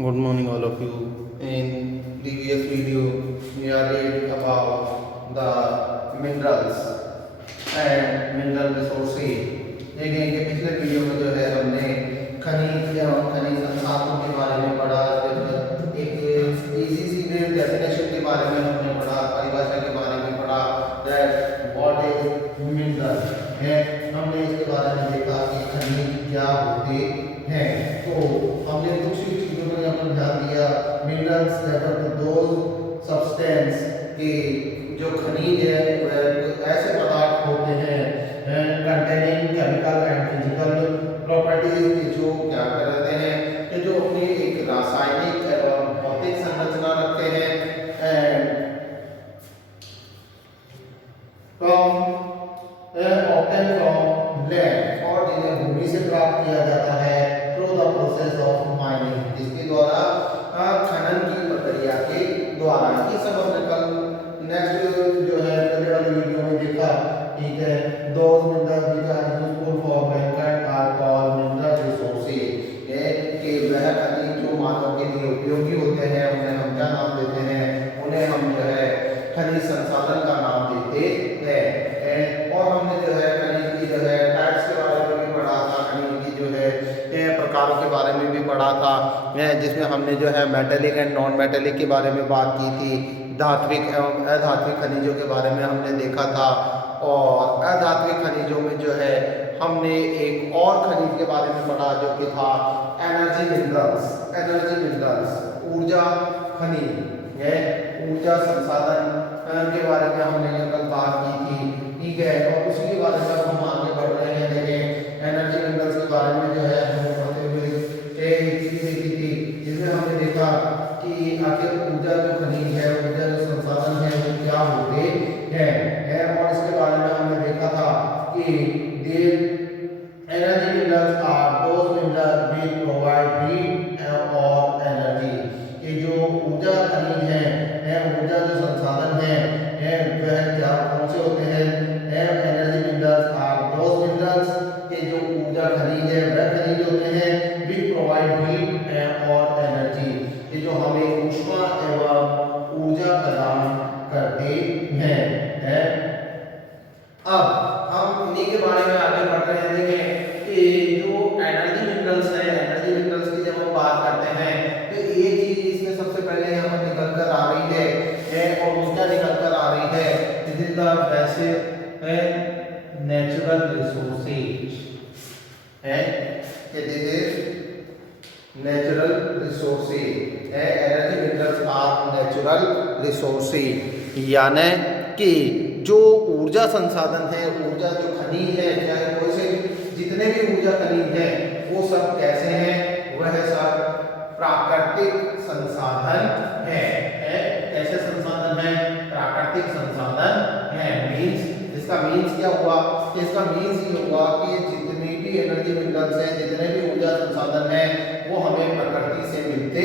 Good morning, all of you. In previous video, we are read about the minerals and mineral resources. देखें कि पिछले video में जो है हमने खनिज एवं खनिज संसाधनों के बारे में पढ़ा, एक इजी सी डेफिनेशन के बारे में हमने पढ़ा, परिभाषा के बारे में पढ़ा, दैट व्हाट इज मिनरल है। हमने इसके बारे में देखा कि खनिज क्या होते हैं। तो हमने कुछ चीजों पर यहाँ पर ध्यान दिया। Minerals refer to those substance के जो खनिज है वह ऐसे पदार्थ होते हैं containing chemical and physical properties जो क्या करते हैं कि जो अपनी एक रासायनिक एवं भौतिक संरचना रखते हैं एंड ऑब्टेन फ्रॉम लैंड और जिन्हें भूमि से प्राप्त किया जाता है through the process of mining, जिसके द्वारा खनन की प्रक्रिया के द्वारा। ये सब हमने कल नेक्स्ट जो है पहले वाली वीडियो में देखा। ठीक है, those minerals which are useful for mankind are called mineral resources. ये कि वह खनिज जो मानव के लिए उपयोगी होते हैं उन्हें हम क्या नाम देते हैं, उन्हें हम जो है खनिज संसाधन का नाम देते हैं। और हमने जो है खनिज की जो है टाइप्स के बारे में भी पढ़ा था, खनिज की जो है प्रकारों के बारे में भी पढ़ा था, जिसमें हमने जो है मेटेलिक एंड नॉन मेटेलिक के बारे में बात की थी। धात्विक एवं अधात्विक खनिजों के बारे में हमने देखा था। और अधात्विक खनिजों में जो है हमने एक और खनिज के बारे में पढ़ा जो कि था एनर्जी मिनरल्स। एनर्जी मिनरल्स ऊर्जा खनिज है, ऊर्जा संसाधन के बारे में हमने कल बात की थी। ठीक है, और उसी के बारे में हम आगे बढ़ रहे हैं। देखें एनर्जी मिनरल्स के बारे में जो है हमने पढ़ते हुए एक चीज देखी थी जिसमें हमने देखा कि आखिर ऊर्जा जो खनिज है, ऊर्जा जो संसाधन है वो क्या होते हैं। और इसके बारे में हमने देखा था कि energy minerals are those minerals which provide heat और एनर्जी। ये जो ऊर्जा खनिज है, ऊर्जा जो संसाधन है वह क्या कौन से होते हैं। Energy minerals are those minerals के जो ऊर्जा खनिज है वह खनिज होते हैं व्हिच प्रोवाइड हीट और एनर्जी, ये जो हमें ऊष्मा एवं ऊर्जा प्रदान करते हैं। अब हम इन्हीं के बारे में आगे बढ़ रहे हैं। देखें कि जो एनर्जी मिनरल्स है, एनर्जी मिनरल्स की जब हम बात करते हैं तो ये चीज इसमें सबसे पहले यहाँ पर निकल कर आ रही है और वो क्या निकल कर आ रही है, this is the basic natural resources है कि दिस इज नेचुरल रिसोर्सेज है। Energy minerals are natural resources, यानी कि जो ऊर्जा संसाधन है, ऊर्जा जो खनिज है, चाहे कोई से जितने भी ऊर्जा खनिज है वो सब कैसे हैं, वह सब प्राकृतिक संसाधन है। कैसे संसाधन है, प्राकृतिक संसाधन है। मींस इसका मींस क्या हुआ, इसका मींस ये हुआ कि जितने भी एनर्जी मिनरल्स हैं, जितने भी ऊर्जा संसाधन है वो हमें प्रकृति से मिलते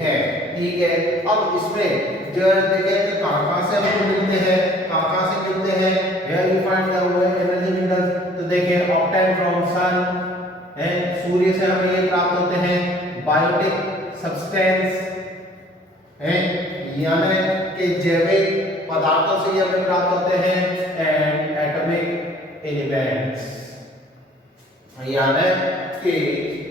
हैं। ठीक है, अब इसमें जो देखें कि कहां से हमको मिलते हैं, कहां से मिलते हैं, where you find the energy minerals. तो देखें ऑब्टेन फ्रॉम सन है, सूर्य से हमें ये प्राप्त होते हैं। बायोटिक सब्सटेंस है, यानी कि जैविक पदार्थों से ये हमें प्राप्त होते हैं। एंड एटॉमिक एलिमेंट्स, यानी कि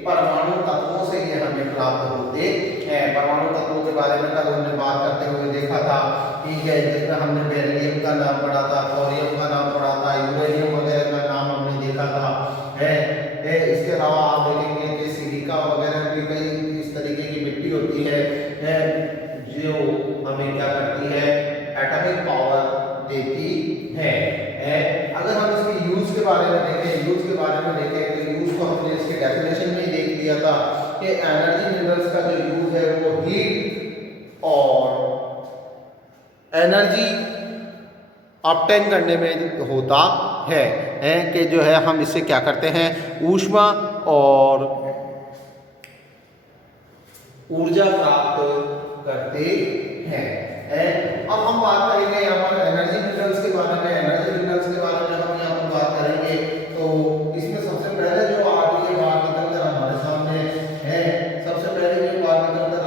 परमाणु तत्वों से ये हमें प्राप्त होते हैं। परमाणु तत्वों के बारे में कल हमने बात करते हुए देखा था। ठीक है, जिसमें हमने बेरिलियम का नाम पढ़ा था, थोरियम का नाम पढ़ा था, यूरेनियम वगैरह का नाम हमने देखा था। इसके अलावा आप देखेंगे कि सिलिका वगैरह भी कई इस तरीके की मिट्टी होती है जो हमें क्या करती है, एटॉमिक पावर देती है। अगर हम इसके यूज के बारे में देखें, यूज के बारे में देखें तो यूज को हमने इसके डेफिनेशन में देख लिया था कि एनर्जी मिनरल्स का जो यूज है वो हीट और एनर्जी ऑब्टेन करने में होता है कि जो है हम इससे क्या करते हैं, ऊष्मा और ऊर्जा प्राप्त करते हैं। अब हम बात करेंगे यहाँ पर एनर्जी मिनरल्स के बारे में। एनर्जी मिनरल्स के बारे में हम यहाँ पर बात करेंगे तो इसमें सबसे पहले जो बात निकल कर हमारे सामने है, सबसे पहले जो बात निकल कर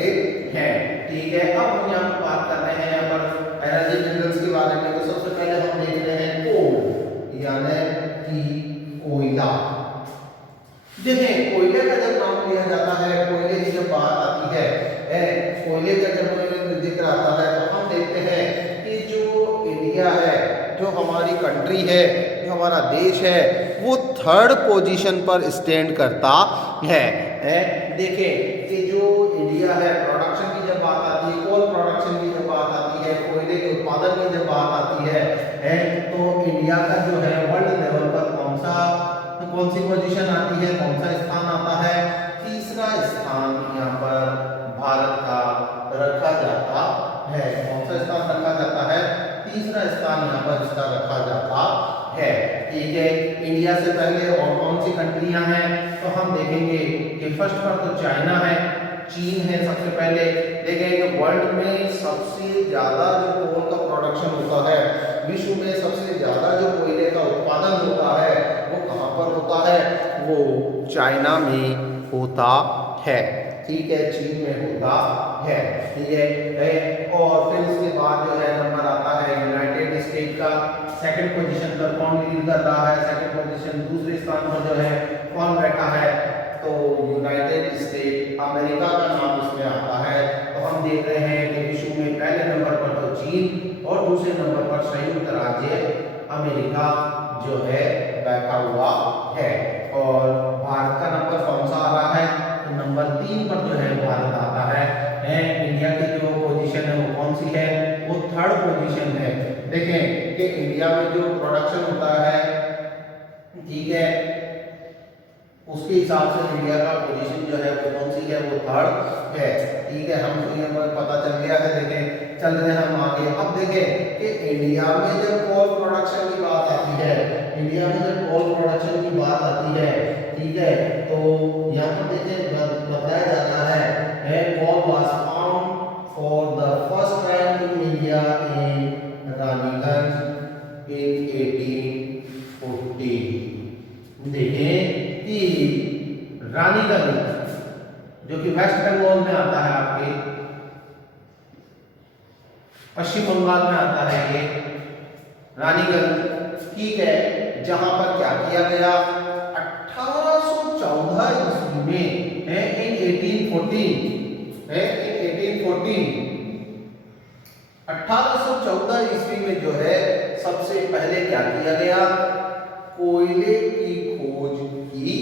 सकते हैं। ठीक है, अब हम यहाँ पर बात कर रहे हैं यहाँ पर एनर्जी मिनरल्स के बारे में। तो सबसे पहले हम देख रहे हैं कोल यानी कि कोयला। देखें, कोयले का जब नाम लिया जाता है, कोयले की जब बात आती है, कोयले का जब जिक्र आता है तो हम देखते हैं कि जो इंडिया है, जो हमारी कंट्री है, जो हमारा देश है, वो थर्ड पोजीशन पर स्टैंड करता है। देखें कि जो इंडिया है, प्रोडक्शन की जब बात आती है, कोल प्रोडक्शन की जब बात आती है, कोयले के उत्पादन की जब बात आती है, तो इंडिया का जो है वर्ल्ड लेवल पर कौन सी पोजीशन आती है, कौन सा स्थान आता है? तीसरा स्थान यहाँ पर भारत का रखा जाता है। कौन सा स्थान रखा जाता है? तीसरा स्थान यहाँ पर इसका रखा जाता है। ठीक है, इंडिया से पहले और कौन सी कंट्रियां हैं? तो हम देखेंगे कि फर्स्ट पर तो चाइना है, चीन है सबसे पहले। देखेंगे वर्ल्ड में सबसे ज्यादा जो कोल का प्रोडक्शन होता है, विश्व में सबसे ज्यादा जो कोयले का उत्पादन होता है, वो कहाँ पर होता है? वो चाइना में होता है। ठीक है, चीन में होता है। ठीक है, और फिर इसके बाद जो है नंबर आता है यूनाइटेड स्टेट का। सेकंड पोजीशन पर कौन लीड कर रहा है? सेकंड पोजीशन, दूसरे स्थान पर जो है कौन बैठा है? तो यूनाइटेड स्टेट अमेरिका का नाम इसमें आता है। तो हम देख रहे हैं कि विश्व में पहले नंबर पर तो चीन और दूसरे नंबर पर संयुक्त राज्य अमेरिका जो है बैठा हुआ है। और भारत का नंबर कौन सा आ रहा है? तो नंबर 3 पर जो है भारत आता है। इंडिया की जो पोजीशन है वो कौन सी है? वो थर्ड पोजीशन है। देखें कि इंडिया में जो प्रोडक्शन होता है, ठीक है, उसके हिसाब से इंडिया का पोजीशन जो है वो कौन सी है? वो थर्ड है। ठीक है, हमको ये पता चल गया है। देखें, चल रहे हैं हम आगे। अब देखें कि इंडिया में जब कोल प्रोडक्शन की बात आती है, इंडिया में जब कोल प्रोडक्शन की बात आती है, ठीक है, तो यहाँ पर देखें बताया जाता है coal was found for the first time in India in Raniganj in 1840। देखें कि रानीगंज जो कि वेस्ट बंगाल में आता है, आपके पश्चिम बंगाल में आता है ये रानीगंज। ठीक है, जहां पर क्या किया गया? 1814 ईस्वी में इन 1814 ईस्वी में जो है सबसे पहले क्या किया गया? कोयले की खोज की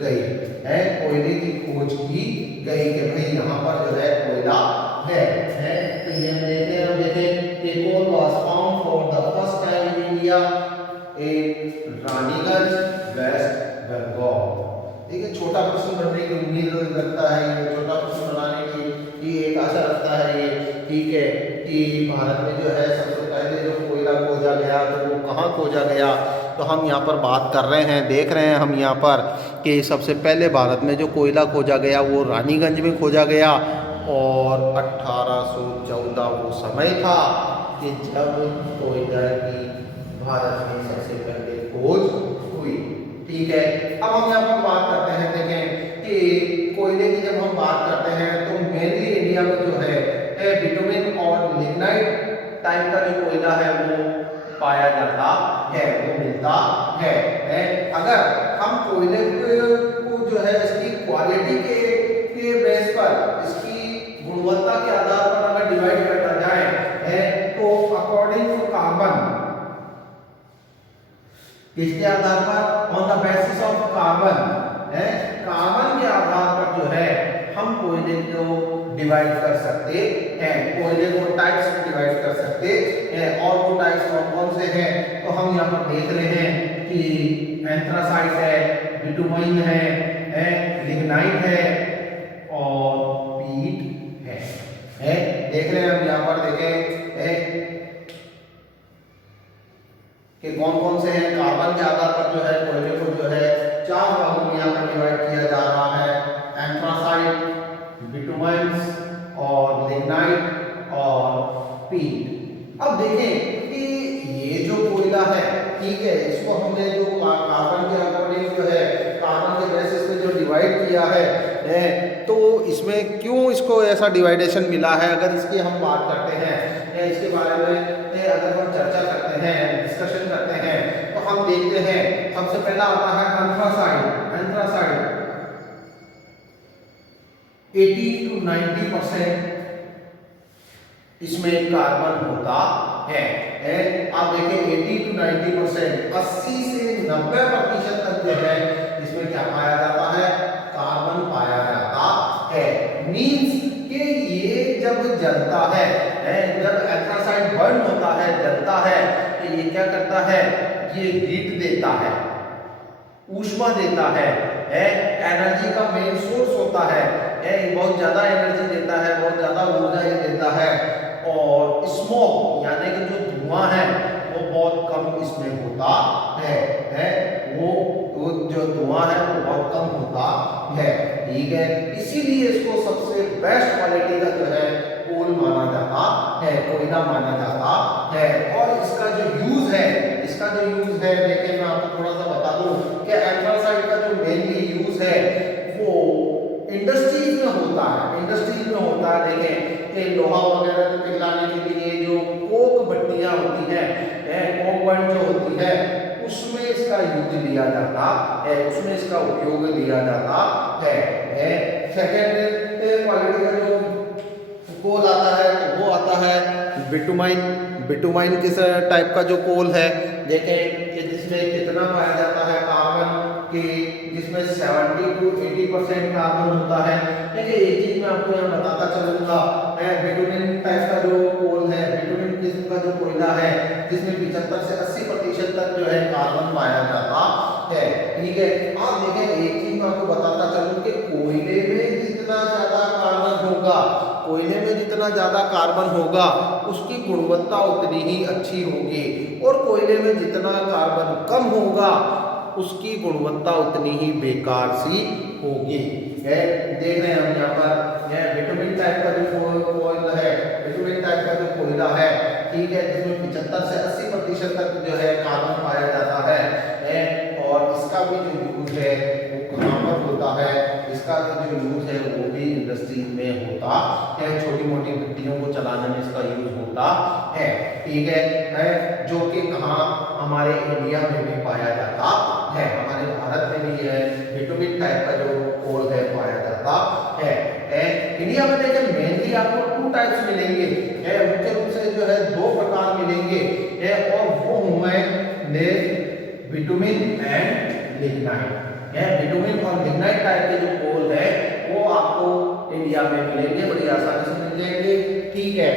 गई है। कोयले की खोज की गई कि भाई यहाँ पर जो है कोयला है। तो ये देखें कि coal was found for the first time in India in Raniganj, West Bengal. ठीक है, छोटा प्रश्न बनने की उम्मीद रखता है, ये छोटा प्रश्न बनाने की एक आशा रखता है ये। ठीक है, कि भारत में जो है सबसे पहले जो कोयला खोजा गया तो वो कहाँ खोजा गया? तो हम यहाँ पर बात कर रहे हैं, देख रहे हैं हम यहाँ पर कि सबसे पहले भारत में जो कोयला खोजा गया वो रानीगंज में खोजा गया। और 1814 वो समय था कि जब कोयला की भारत में सबसे पहले खोज हुई। ठीक है, अब हम यहाँ पर बात करते हैं। देखें कि कोयले की जब हम बात करते हैं तो मेनली इंडिया में जो है बिटुमेन और लिग्नाइट टाइप का जो कोयला है वो पाया जाता है, वो मिलता है। अगर हम कोयले को जो है इसकी क्वालिटी के बेस पर, इसकी गुणवत्ता के आधार पर अगर डिवाइड करना जाए तो अकॉर्डिंग टू कार्बन, किसके आधार पर? On the basis of carbon. Carbon के आधार पर जो है हम कोयले को डिवाइड कर सकते हैं, कोयले को टाइप्स में डिवाइड कर सकते हैं। और वो टाइप्स कौन कौन से हैं? तो हम यहाँ पर देख रहे हैं कि एंथ्रासाइट है, बिटुमेन है, लिग्नाइट है और पीट है। देख रहे हैं हम यहाँ पर, देखें कि कौन कौन से हैं। कार्बन के आधार पर जो है कोयले को जो है 4 भागों में यहाँ पर डिवाइड किया जा रहा है, एंथ्रासाइट, बिटुमेन्स और लिग्नाइट और पीट। अब देखें कि ये जो कोयला है, ठीक है, इसको हमने जो कार्बन के अकॉर्डिंग जो है, कार्बन के बेसिस पे जो डिवाइड किया है तो इसमें क्यों इसको ऐसा डिवाइडेशन मिला है, अगर इसकी हम बात करते हैं या इसके बारे में अगर हम चर्चा करते हैं, डिस्कशन करते हैं, तो हम देखते हैं सबसे पहला आता है एंथ्रासाइड। एंथ्रासाइड 80 to 90% इसमें कार्बन होता है। आप देखें 80 to 90%, 80 से 90% तक जो है इसमें क्या पाया जाता है, कार्बन पाया जाता है। मींस कि ये जब जलता है, जब एंथ्रासाइड बर्न होता है, जलता है, तो ये क्या करता है, ये हीट देता है, ऊष्मा देता है, एनर्जी का मेन सोर्स होता है, बहुत ज्यादा एनर्जी देता है, बहुत ज्यादा ऊर्जा ये देता है। और स्मोक यानी कि जो धुआं है वो बहुत कम इसमें होता है, वो जो धुआं है वो बहुत कम होता है। ठीक है, इसीलिए इसको सबसे बेस्ट क्वालिटी का जो है कोल माना जाता है, कोयला माना जाता है। और इसका जो यूज है, देखिए मैं आपको थोड़ा सा बता दूं कि एंथ्रासाइड का जो मेनली यूज है वो इंडस्ट्रीज में होता है। देखें कि लोहा वगैरह पिघलाने के लिए जो कोक भट्टियां होती हैं, कोक बर्न जो होती है, उसमें इसका यूज लिया जाता है, उसमें इसका उपयोग लिया जाता है। सेकेंड क्वालिटी का जो कोल आता है तो वो आता है बिटुमाइन। बिटुमाइन किस टाइप का जो कोल है, देखें कि जिसमें कितना पाया जाता है कार्बन, कि जिसमें 70 to 80% कार्बन होता है। देखिए एक चीज मैं आपको यहाँ बताता चलूंगा, बिटुमिन टाइप का जो कोल है, बिटुमिन किस्म का जो कोयला है, जिसमें 75 से 80% तक जो है कार्बन पाया जाता है। ठीक है, आप देखें एक चीज मैं आपको बताता चलूं कि कोयले में जितना ज्यादा कार्बन होगा उसकी गुणवत्ता उतनी ही अच्छी होगी, और कोयले में जितना कार्बन कम होगा उसकी गुणवत्ता उतनी ही बेकार सी होगी। देख रहे हैं हम यहाँ पर बिटुमिन टाइप का जो कोयला है, बिटुमिन टाइप का जो कोयला है, ठीक है, जिसमें 75 से 80% तक जो है कार्बन पाया जाता है। और इसका भी जो यूज है वो कहाँ पर होता है, इसका जो यूज है वो भी इंडस्ट्री में होता है, छोटी मोटी भट्टियों को चलाने में इसका यूज होता है। ठीक है, जो कि कहाँ, हमारे इंडिया में भी पाया जाता है, हमारे भारत में भी है बिटुमिन टाइप का जो कोल है पाया जाता है। इंडिया में देखिए मेनली आपको 2 टाइप्स मिलेंगे, मुख्य रूप से जो है 2 प्रकार मिलेंगे, और वो हुए बिटुमिन एंड लिग्नाइट। बिटुमिन और लिग्नाइट टाइप के जो कोल है वो आपको इंडिया में मिलेंगे, बड़ी आसानी से मिल जाएंगे। ठीक है,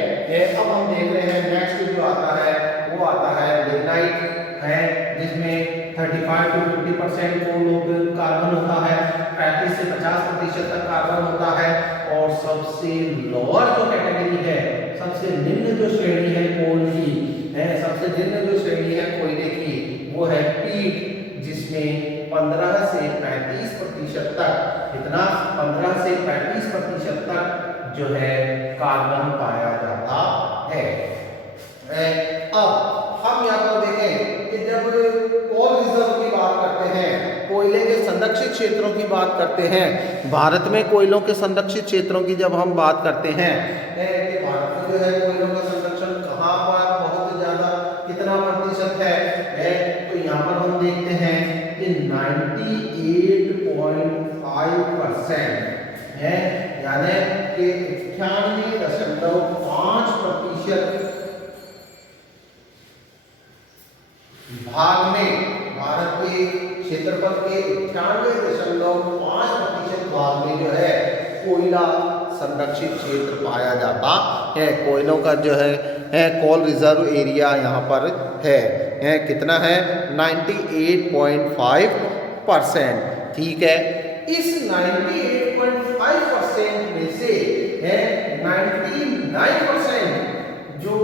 अब हम देख रहे हैं नेक्स्ट जो आता है वो आता है लिग्नाइट, जिसमें 35 to 50% कार्बन होता है, 35 से 50% तक कार्बन होता है। और सबसे लोअर जो कैटेगरी है, सबसे निम्न जो श्रेणी है कोल की, सबसे निम्न जो श्रेणी है कोयले की, वो है पीट, जिसमें 15 से 35% तक, कितना, 15 से 35% तक जो है कार्बन पाया जाता है। अब हम यहाँ पर देखें कि जब कोल रिजर्व की बात करते हैं, कोयले के संरक्षित क्षेत्रों की बात करते हैं, भारत में कोयलों के संरक्षित क्षेत्रों की जब हम बात करते हैं, कि भारत में जो है कोयलों का संरक्षण कहाँ पर बहुत ज्यादा कितना प्रतिशत है, तो यहाँ पर हम देखते हैं कि 98.5% है, यानी कि 98.5% भाग में, भारत के क्षेत्रफल के 98.5% भाग में जो है कोयला संरक्षित क्षेत्र पाया जाता है। कोयलों का जो है कोल रिजर्व एरिया यहाँ पर है, कितना है, 98.5%। ठीक है, इस 98.5% में से 99% जो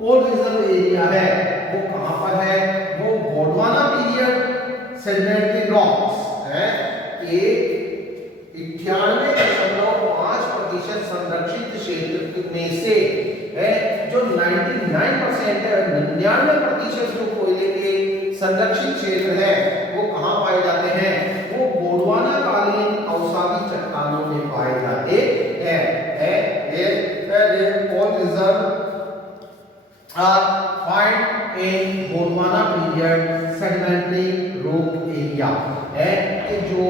कोल रिजर्व एरिया है वो कहां पर है, वो गोंडवाना पीरियड सेडिमेंट्री रॉक्स है, ये 98.5% संरक्षित क्षेत्र में से है, जो 99% है, 99% जो कोयले के संरक्षित क्षेत्र है वो कहां पाए जाते हैं, वो गोंडवाना कालीन अवसादी reserve are find in Gondwana period sedimentary rock area है कि जो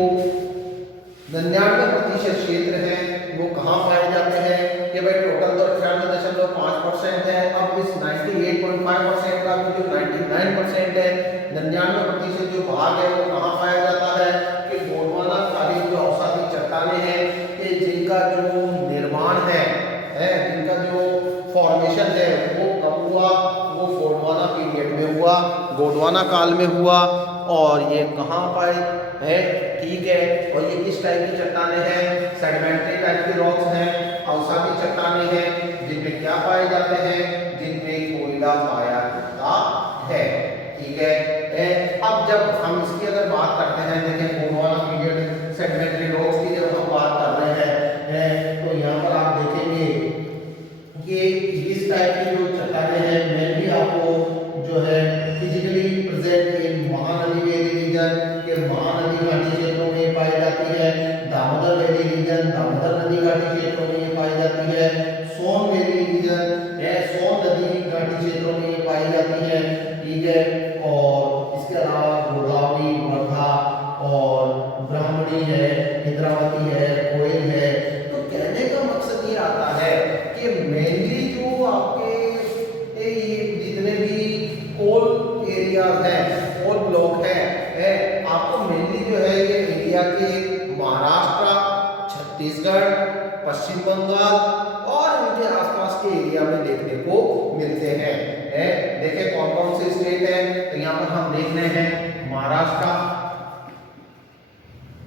99% क्षेत्र है वो कहाँ पाए जाते हैं कि भाई टोटल तो 98.5% है। अब इस 98.5% का जो 99% है 99% जो भाग है वो कहाँ पाया जाता है कि गोंडवाना कालीन जो अवसादी चट्टानें हैं कि जिनका जो निर्माण है जिनका जो फॉर्मेशन है वो कब हुआ, वो गोंडवाना पीरियड में हुआ, गोंडवाना काल में हुआ। और ये कहाँ पाए है, ठीक है। और ये किस टाइप की चट्टाने हैं, सेडिमेंट्री टाइप के रॉक्स हैं, अवसादी चट्टाने हैं जिनमें क्या पाए जाते हैं, जिनमें कोयला पाया जाता है, ठीक है। अब जब हम इसकी अगर बात करते हैं, देखें गोंडवाना पीरियड सेडिमेंट्री रॉक्स की जब हम बात कर रहे हैं तो यहाँ पर आप देखेंगे कि इस टाइप की जो चट्टाने हैं मेनली आपको जो है physically present in Mahanadi valley region के महानदी घाटी क्षेत्रों में पाई जाती है, दामोदर वैली रीजन दामोदर नदी घाटी क्षेत्रों में ये पाई जाती है, सोन वैली रीजन सोन नदी घाटी क्षेत्रों में ये पाई जाती है, ठीक है। और इसके अलावा गोदावरी, वर्धा और ब्राह्मणी है, इंद्रावती है, कोयल है। तो कहने का मकसद ये आता है कि मेनली जो आपके जितने भी कोल एरियाज हैं, कोल ब्लॉक है आपको मेनली जो है ये इंडिया के महाराष्ट्र, छत्तीसगढ़, पश्चिम बंगाल और उनके आसपास के एरिया में देखने को मिलते हैं। देखिए कौन कौन से स्टेट है, तो यहाँ पर हम देख रहे हैं महाराष्ट्र,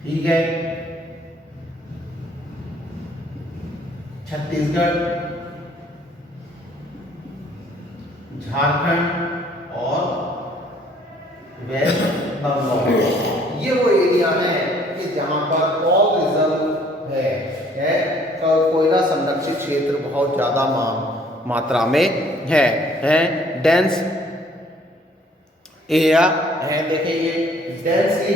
ठीक है, छत्तीसगढ़, झारखंड और वेस्ट बंगाल। ये वो एरिया है कि जहां पर कोल रिजर्व है कोयला संरक्षित क्षेत्र बहुत ज्यादा मात्रा में है डेंस एरिया है। देखिए ये डेंसली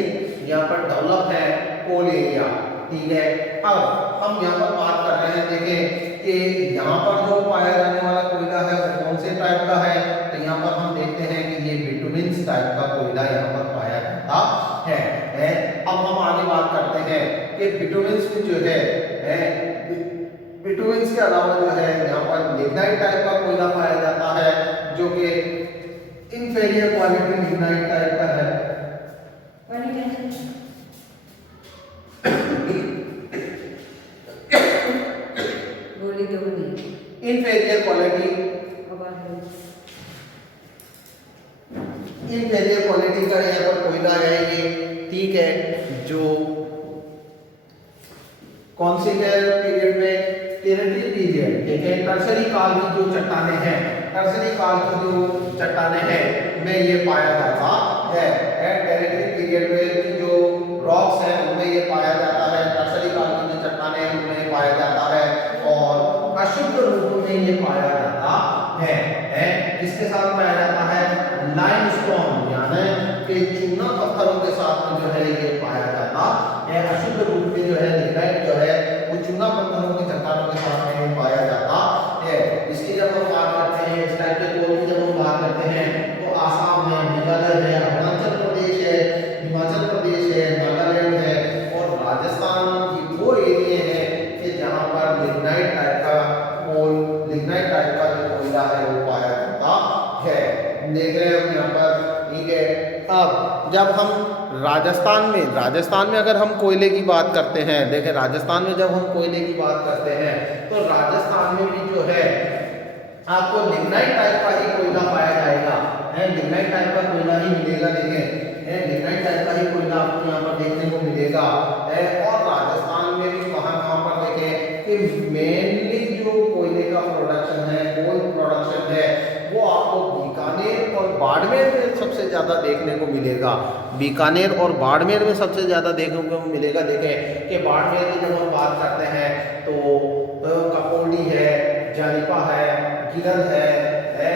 यहाँ पर डेवलप है कोल एरिया, ठीक है। अब हम यहाँ पर बात कर रहे हैं, देखें कि यहाँ पर जो पाया जाने वाला कोयला है वो कौन से टाइप का है, तो यहाँ पर हम देखते हैं कि ये बिटुमिन्स टाइप का कोयला यहाँ पर पाया जाता है। अब हम आगे बात करते हैं कि बिटुमिन्स में जो है बिटुमिन्स के अलावा जो है यहाँ पर लिग्नाइट टाइप का कोयला पाया जाता है जो कि इंफीरियर क्वालिटी लिग्नाइट टाइप का है। इंफीरियर क्वालिटी का यहाँ पर कोयला है ये, ठीक है। जो कौन से पीरियड में, टेरेटरी पीरियड, ठीक है, टर्सरी काल की जो चट्टाने हैं, टर्सरी काल की जो चट्टाने हैं में ये पाया जाता है। टेरेटरी पीरियड में जो रॉक्स हैं उनमें ये पाया जाता है, टर्सरी काल की जो चट्टाने हैं उनमें पाया जाता है और अशुद्ध रूप में ये पाया जाता है। किसके साथ पाया जाता है, लाइमस्टोन यानी कि चूना पत्थरों के साथ में जो है ये पाया जाता है। अशुद्ध रूप में जो है लिग्नाइट जो है वो चूना पत्थरों की चट्टानों के साथ में पाया जाता है। इसकी जब हम बात करते हैं, इस टाइप के कोल की जब हम बात करते हैं तो आसाम है, मेघालय है, अरुणाचल प्रदेश है, हिमाचल प्रदेश है, नागालैंड है और राजस्थान की वो एरिया है कि जहाँ पर लिग्नाइट टाइप का कोल, लिग्नाइट टाइप का जो कोयला है वो पाया जाता है। देख रहे हैं यहाँ पर, ठीक है। अब जब हम राजस्थान में अगर हम कोयले की बात करते हैं, देखें राजस्थान में जब हम कोयले की बात करते हैं तो राजस्थान में भी जो है आपको लिग्नाइट टाइप का ही कोयला पाया जाएगा, लिग्नाइट टाइप का कोयला ही मिलेगा। देखें लिग्नाइट टाइप का ही कोयला आपको यहाँ पर देखने को मिलेगा। और राजस्थान में भी कहाँ पर देखें कि मेनली जो कोयले का प्रोडक्शन है, कोल प्रोडक्शन है, वो आपको बीकानेर और बाड़मेर में सबसे ज़्यादा देखने को मिलेगा। बीकानेर और बाड़मेर में सबसे ज़्यादा देखने को मिलेगा। देखें कि बाड़मेर की जब हम बात करते हैं तो कपोडी है, जालिपा है, गिरल है,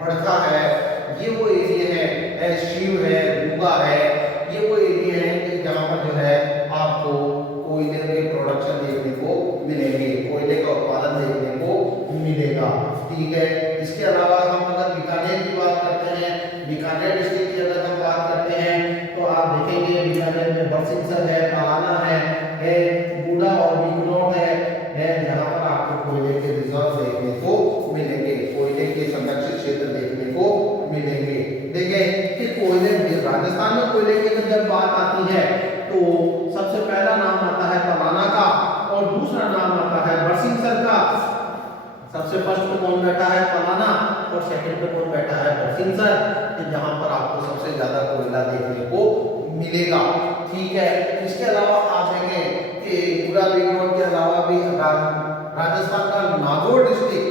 भड़का है, ये वो एरिया है, शिव है, रूंगा है, ये वो एरिया है कि जहाँ पर जो है आपको कोयले के प्रोडक्शन देखने को मिलेंगे, कोयले का उत्पादन देखने को मिलेगा। ठीक है, इसके अलावा हम अगर बीकानेर की बात करते हैं, बीकानेर डिस्ट्रिक्ट की अगर हम बात करते हैं तो आप देखेंगे बीकानेर में बरसिंहसर है, पालाना है बूढ़ा और बीकनौर है जहाँ पर आपको कोयले के रिजर्व देखने को मिलेंगे, कोयले के संरक्षित क्षेत्र देखने को मिलेंगे। देखें कि कोयले, राजस्थान में कोयले की जब बात आती है तो सबसे पहला नाम आता है पालाना का और दूसरा नाम आता है बरसिंहसर का। सबसे फर्स्ट पे कौन बैठा है? पालाना, और सेकंड पे कौन बैठा है? बरसिंहसर, जहां पर आपको सबसे ज्यादा कोयला देखने को मिलेगा। ठीक है, इसके अलावा आप देखें कि पूरा बीकानेर के अलावा भी राजस्थान का नागौर डिस्ट्रिक्ट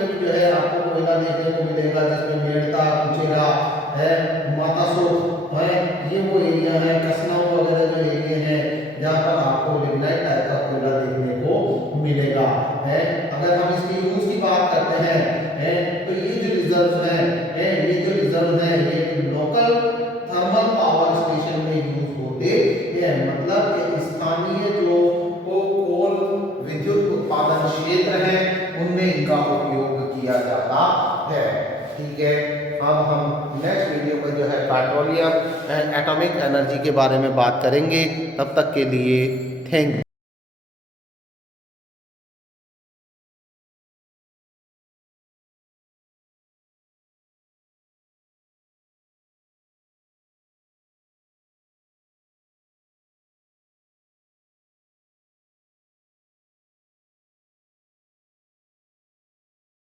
में भी जो है आपको कोयला देखने को मिलेगा, जिसमें मेड़ता, कुचेला है, मातासोर है, ये वो एरिया है, कसनाऊ वगैरह जो एरिया है जहाँ पर आपको लिग्नाइट टाइप का कोयला देखने को मिलेगा है। अगर हम इसके यूज की बात करते हैं तो ये जो रिजर्व है ये लोकल थर्मल पावर स्टेशन में यूज होते हैं, मतलब कि स्थानीय जो कोल विद्युत उत्पादन क्षेत्र है उनमें इनका उपयोग किया जाता है। ठीक है, अब हम नेक्स्ट वीडियो में जो है पेट्रोलियम एंड एटॉमिक एनर्जी के बारे में बात करेंगे। तब तक के लिए थैंक यू।